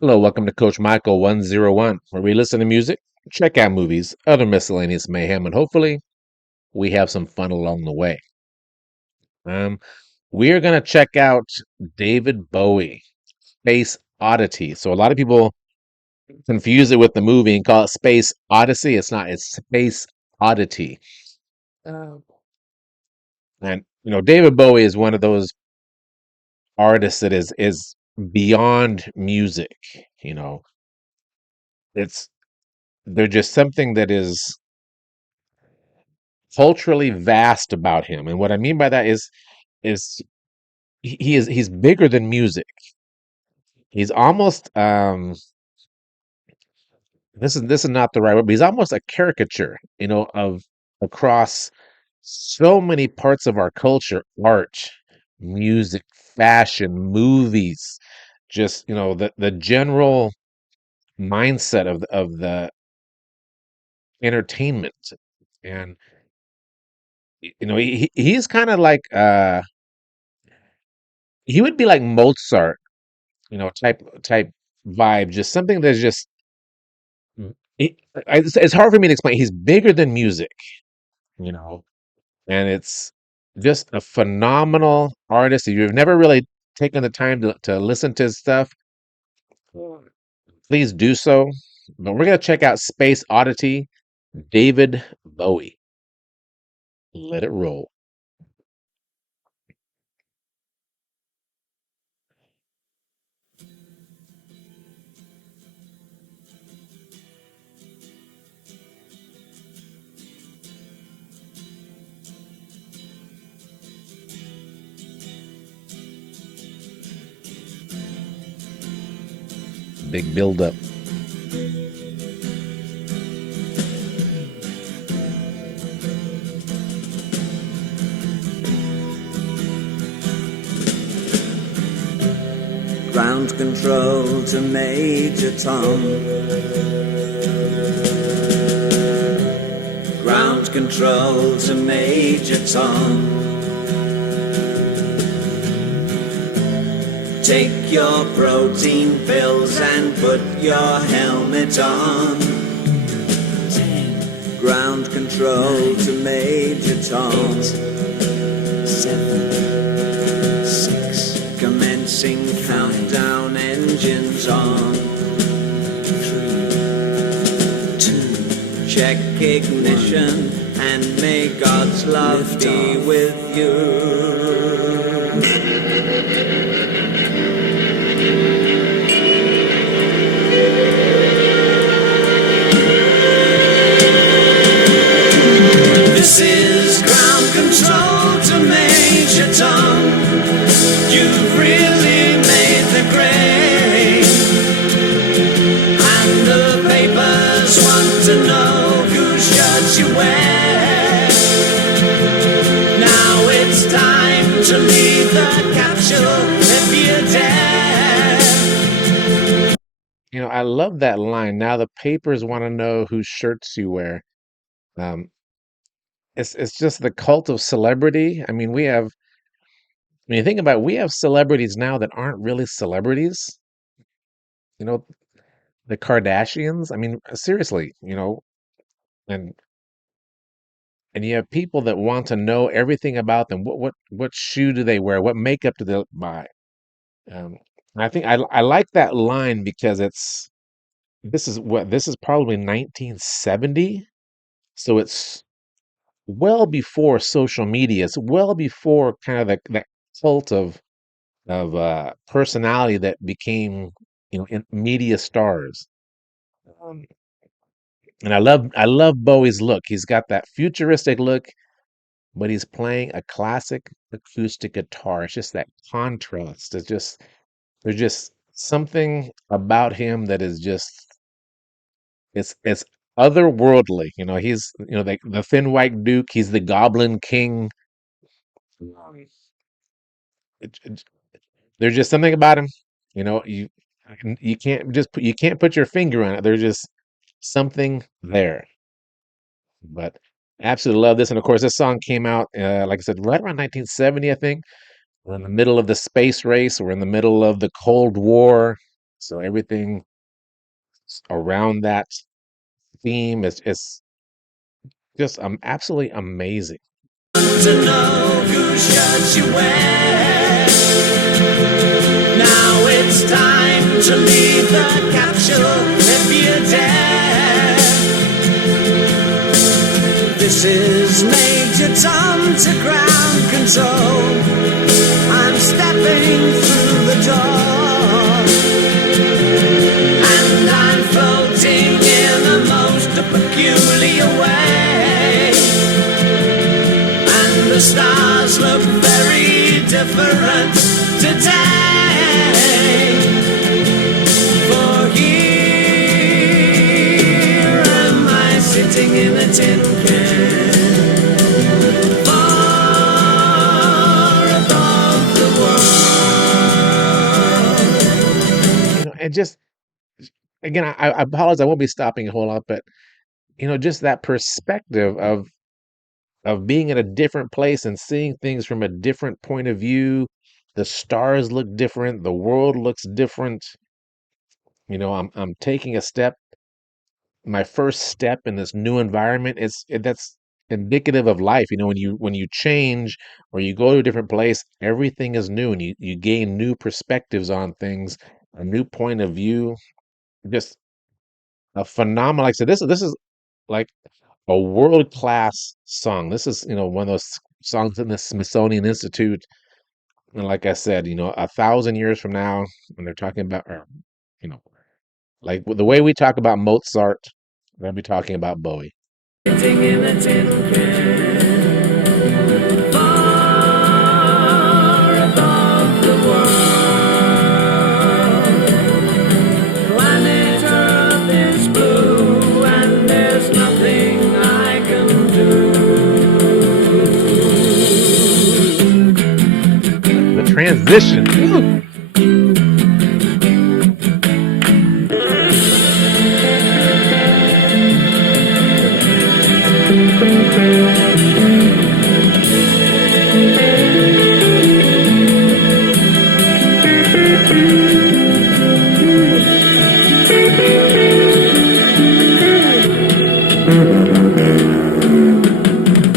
Hello, welcome to Coach Michael 101, where we listen to music, check out movies, other miscellaneous mayhem, and hopefully we have some fun along the way. Um, we are going to check out David Bowie, Space Oddity. So a lot of people confuse it with the movie and call it Space Odyssey. It's not, it's Space Oddity. Um, and David Bowie is one of those artists that is beyond music. You know, it's they're just something that is culturally vast about him. And what I mean by that is he's bigger than music. He's almost this is not the right word, but he's almost a caricature, of across so many parts of our culture, art, music, fashion, movies, just the general mindset of the entertainment. And he's kind of like he would be like Mozart, type vibe, just something that's just he, it's hard for me to explain. He's bigger than music, you know, and it's just a phenomenal artist. If you've never really taken the time to listen to his stuff, please do so. But we're gonna check out Space Oddity, David Bowie. Let it roll. Big build up. Ground control to Major Tom. Ground control to Major Tom. Take your protein pills and put your helmet on. 10. Ground control to Major Tom. 8, 7, 6. Commencing countdown, engines on. 3, 2. Check ignition and may God's love be with you. This is ground control to Major Tom. You've really made the grade, and the papers want to know whose shirts you wear. Now it's time to leave the capsule if you dare. I love that line. Now the papers want to know whose shirts you wear. Um, it's just the cult of celebrity. I mean, when you think about it, we have celebrities now that aren't really celebrities. You know, the Kardashians. I mean, seriously, and and you have people that want to know everything about them. What shoe do they wear? What makeup do they buy? Um, and I think I like that line because this is probably 1970, so it's well before social media. It's well before kind of that cult of personality that became media stars. Um, and I love Bowie's look. He's got that futuristic look, but he's playing a classic acoustic guitar. It's just that contrast. There's just something about him that is just it's otherworldly. He's the Thin White Duke. He's the Goblin King. Um, it, There's just something about him, you you can't put your finger on it. There's just something there. But absolutely love this. And of course, this song came out, like I said, right around 1970, I think. We're in the middle of the space race. We're in the middle of the Cold War. So everything around that theme is just absolutely amazing. To know whose shirt you wear. Now it's time to leave the capsule if you dare. This is Major Tom to ground control. I'm stepping through the door, and I'm floating in a most peculiar way. And the stars look very different today. For here am I sitting in a tin can, far above the world. And just again, I apologize. I won't be stopping a whole lot, but just that perspective of being in a different place and seeing things from a different point of view. The stars look different. The world looks different. I'm taking a step, my first step in this new environment. That's indicative of life. When you change or you go to a different place, everything is new, and you gain new perspectives on things, a new point of view. Just a phenomenal. Like I said, this is like a world class song. This is one of those songs in the Smithsonian Institute. And like I said, 1,000 years from now, when they're talking about, or, you know, like the way we talk about Mozart, we're gonna be talking about Bowie. Sitting in a tin can, far above the world. Planet Earth is blue, and there's nothing I can do. The transition. Woo!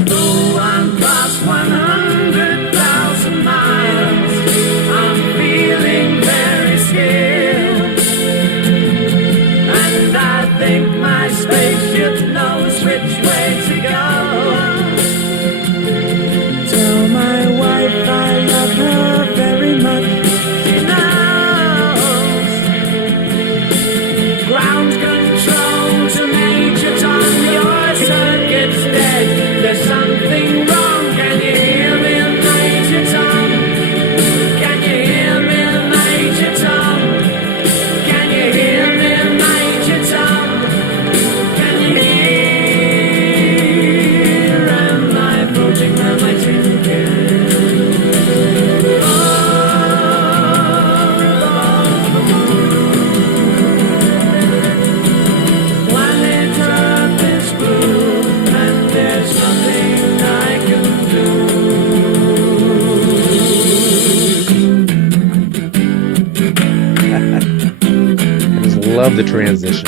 Though I'm past 100,000 miles, I'm feeling very scared. And I think my spaceship knows which way to go. Tell my wife I love her very much. She knows. Ground control to Major Tom, your circuit's dead. There's something wrong. Can you hear me, Major Tom? Can you hear me, Major Tom? Can you hear me, Major Tom? Can you hear? Am I floating on my tin can? Planet Earth is blue, and there's nothing I can do. I just love the transition.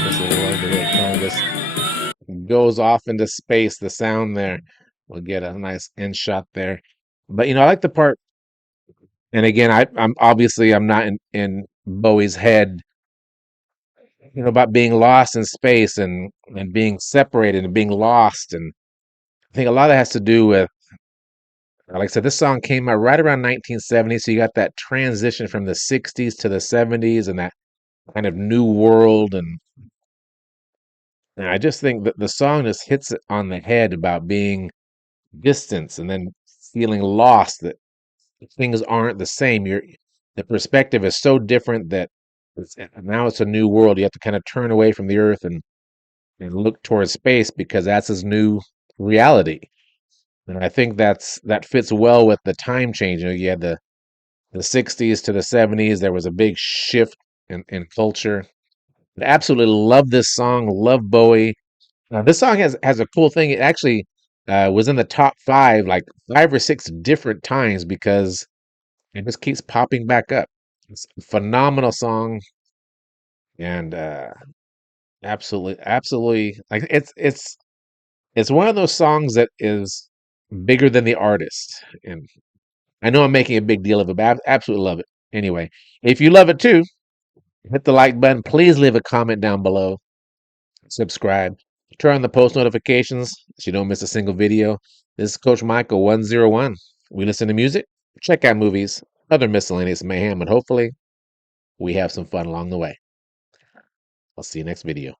Just love the way it kind of just goes off into space. The sound there, we'll get a nice end shot there. But I like the part, and again, I'm not in Bowie's head, about being lost in space and being separated and being lost. And I think a lot of that has to do with, like I said, this song came out right around 1970, so you got that transition from the 60s to the 70s and that kind of new world. And And I just think that the song just hits it on the head about being distance and then feeling lost, that things aren't the same. The perspective is so different that now it's a new world. You have to kind of turn away from the earth and look towards space because that's his new reality. And I think that fits well with the time change. You had the 60s to the 70s. There was a big shift in culture. I absolutely love this song. Love Bowie. This song has a cool thing. It actually was in the top five like 5 or 6 different times because it just keeps popping back up. It's a phenomenal song, and absolutely, like it's one of those songs that is bigger than the artist. And I know I'm making a big deal of it, but I absolutely love it. Anyway, if you love it too, hit the like button. Please leave a comment down below. Subscribe. Turn on the post notifications so you don't miss a single video. This is Coach Michael 101. We listen to music, check out movies, other miscellaneous mayhem, and hopefully we have some fun along the way. I'll see you next video.